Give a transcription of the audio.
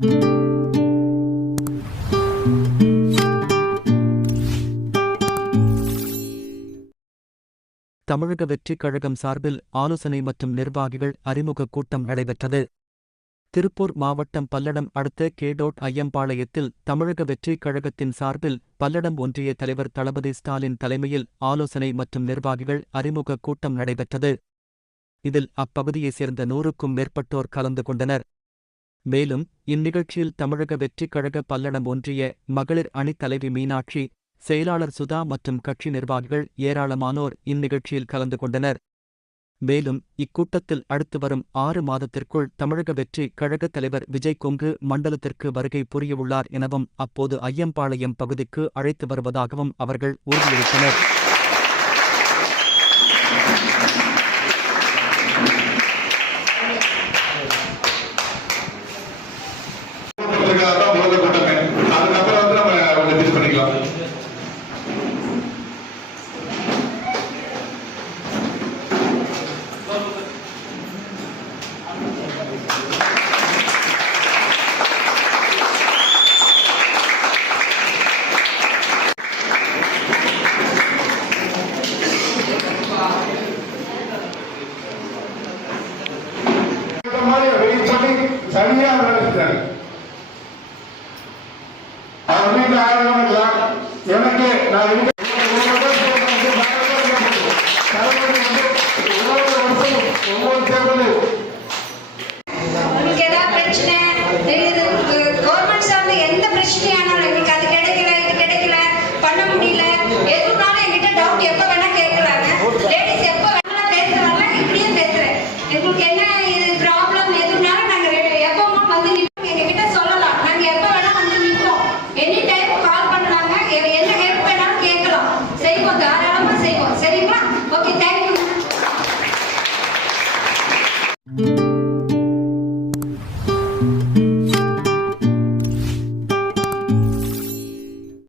தமிழக வெற்றிக் கழகம் சார்பில் ஆலோசனை மற்றும் நிர்வாகிகள் அறிமுக கூட்டம் நடைபெற்றது. திருப்பூர் மாவட்டம் பல்லடம் அடுத்த கேடோட் ஐயம்பாளையத்தில் தமிழக வெற்றிக் கழகத்தின் சார்பில் பல்லடம் ஒன்றிய தலைவர் தளபதி ஸ்டாலின் தலைமையில் ஆலோசனை மற்றும் நிர்வாகிகள் அறிமுக கூட்டம் நடைபெற்றது. இதில் அப்பகுதியைச் சேர்ந்த நூறுக்கும் மேற்பட்டோர் கலந்து கொண்டனர். மேலும் இந்நிகழ்ச்சியில் தமிழக வெற்றிக் கழக பல்லடம் ஒன்றிய மகளிர் அணித் தலைவி மீனாட்சி செயலாளர் சுதா மற்றும் கட்சி நிர்வாகிகள் ஏராளமானோர் இந்நிகழ்ச்சியில் கலந்து கொண்டனர். மேலும் இக்கூட்டத்தில் அடுத்து வரும் ஆறு மாதத்திற்குள் தமிழக வெற்றி கழகத் தலைவர் விஜய் கொங்கு மண்டலத்திற்கு வருகை புரியவுள்ளார் எனவும் அப்போது ஐயம்பாளையம் பகுதிக்கு அழைத்து வருவதாகவும் அவர்கள் உறுதியளித்தனர். ಸರಿಯಾದ ಅವರಿಂದ ಆಗ ನನಗೆ ನಾನು தாராளமா செய்வோம் சரிங்களா ஓகே தேங்க்யூ